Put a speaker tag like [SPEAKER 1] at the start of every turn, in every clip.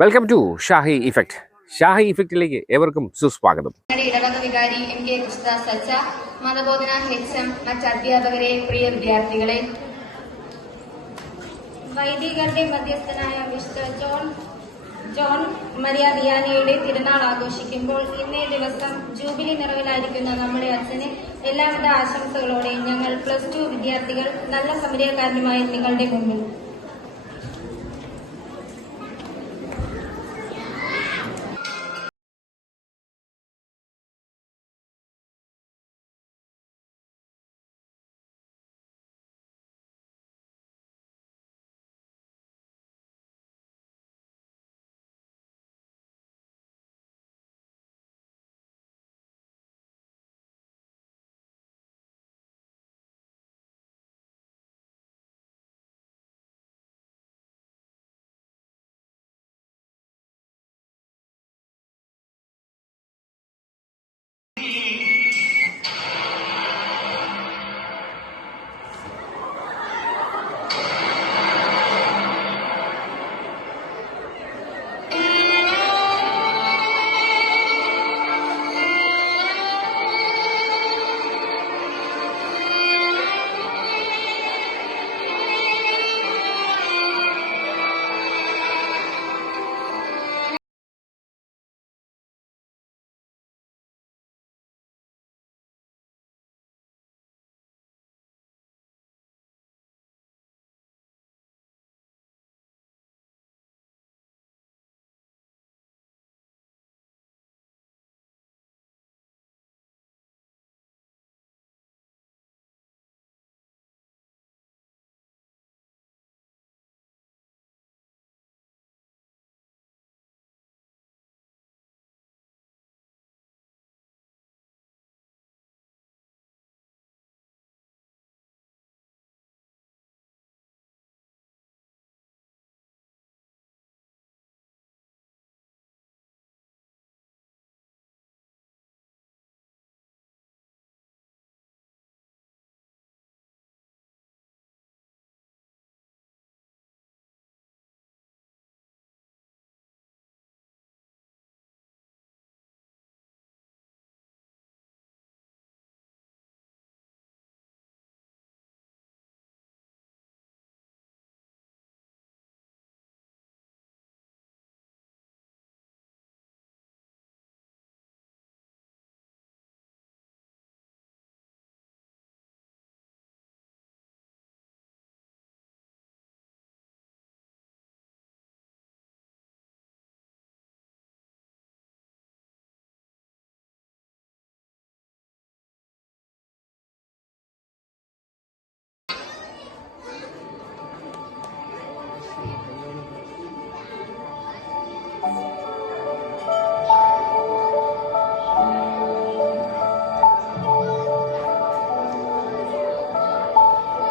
[SPEAKER 1] Welcome to Shahi effect Shahi ഇഫക്റ്റിലേക്ക് ഏവർക്കും സുസ്വാഗതം.
[SPEAKER 2] M K സച്ച എച്ച് എം പ്രിയ വിദ്യാർത്ഥികളെ. വൈദികരുടെ മധ്യസ്ഥനായ മിസ്റ്റർ ജോൺ ജോൺ മരിയാദിയാനിയുടെ തിരുനാൾ ആഘോഷിക്കുമ്പോൾ ഇന്നേ ദിവസം ജൂബിലി നിറവിലായിരിക്കുന്ന നമ്മുടെ അച്ഛന് എല്ലാവിധ ആശംസകളോടെയും ഞങ്ങൾ പ്ലസ് ടു വിദ്യാർത്ഥികൾ നല്ല സമരക്കാരനുമായി നിങ്ങളുടെ മുമ്പിൽ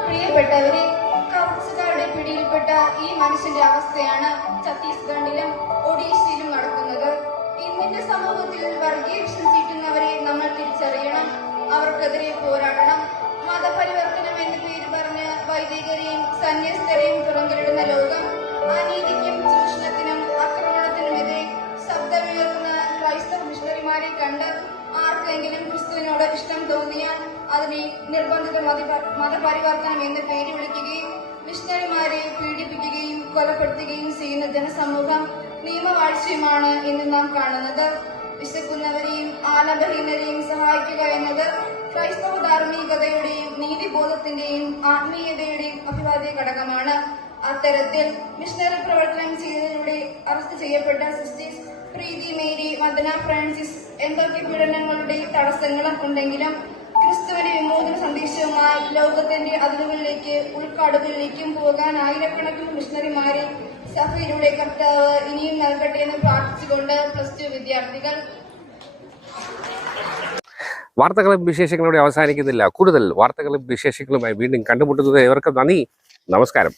[SPEAKER 3] പ്രിയപ്പെട്ടവരെ കവർച്ചക്കാരുടെ പിടിയിൽപ്പെട്ട ഈ മനുഷ്യന്റെ അവസ്ഥയാണ് ഛത്തീസ്ഗഡിലും ഒഡീഷയിലും നടക്കുന്നത്. ഇന്നിന്റെ സമൂഹത്തിൽ വർഗീയ ചീറ്റുന്നവരെ നമ്മൾ തിരിച്ചറിയണം. അവർക്കെതിരെ പോരാടണം. മതപരിവർത്തനം എന്ന പേര് പറഞ്ഞ് വൈദികരെയും സന്യസ്തരെയും തുറന്നിടുന്ന ലോകം അനീതിക്കും ചൂഷണത്തിനും ആക്രമണത്തിനുമെതിരെ ശബ്ദമുയർത്തുന്ന ക്രൈസ്തവ മിഷണറിമാരെ കണ്ട് ആർക്കെങ്കിലും ക്രിസ്തുവിനോട് ഇഷ്ടം തോന്നിയാൽ അതിനെ നിർബന്ധിത മത- മതപരിവർത്തനം എന്ന് പേര് വിളിക്കുകയും മിഷണറിമാരെ പീഡിപ്പിക്കുകയും കൊലപ്പെടുത്തുകയും ചെയ്യുന്ന ജനസമൂഹം നിയമവാഴ്ചയുമാണ് ഇന്ന് നാം കാണുന്നത്. വിശക്കുന്നവരെയും ആലബഹീനരെയും സഹായിക്കുക എന്നത് ക്രൈസ്തവ ധാർമ്മികതയുടെയും നീതിബോധത്തിന്റെയും ആത്മീയതയുടെയും അഭിവാദ്യ ഘടകമാണ്. അത്തരത്തിൽ മിഷണറി പ്രവർത്തനം ചെയ്തതിലൂടെ അറസ്റ്റ് ചെയ്യപ്പെട്ട സിസ്റ്റേഴ്സ് പ്രീതി മേരി മദന ഫ്രാൻസിസ് എന്തൊക്കെ പീഡനങ്ങളുടെ തടസ്സങ്ങളും ഉണ്ടെങ്കിലും ക്രിസ്തുവിന്റെ വിമോചന സന്ദേശവുമായി ലോകത്തിന്റെ അതിരുകളിലേക്ക് ഉൾക്കാടുകളിലേക്കും പോകാൻ ആയിരക്കണക്കിന് മിഷണറിമാരെ സഭയിലൂടെ കർത്താവ് ഇനിയും നൽകട്ടെ എന്ന് പ്രാർത്ഥിച്ചുകൊണ്ട് പ്ലസ് ടു വിദ്യാർത്ഥികൾ.
[SPEAKER 1] വാർത്തകളും വിശേഷങ്ങളോടെ അവസാനിക്കുന്നില്ല. കൂടുതൽ വാർത്തകളും വിശേഷങ്ങളുമായി വീണ്ടും കണ്ടുമുട്ടുന്നത് ഏവർക്കും നന്ദി. നമസ്കാരം.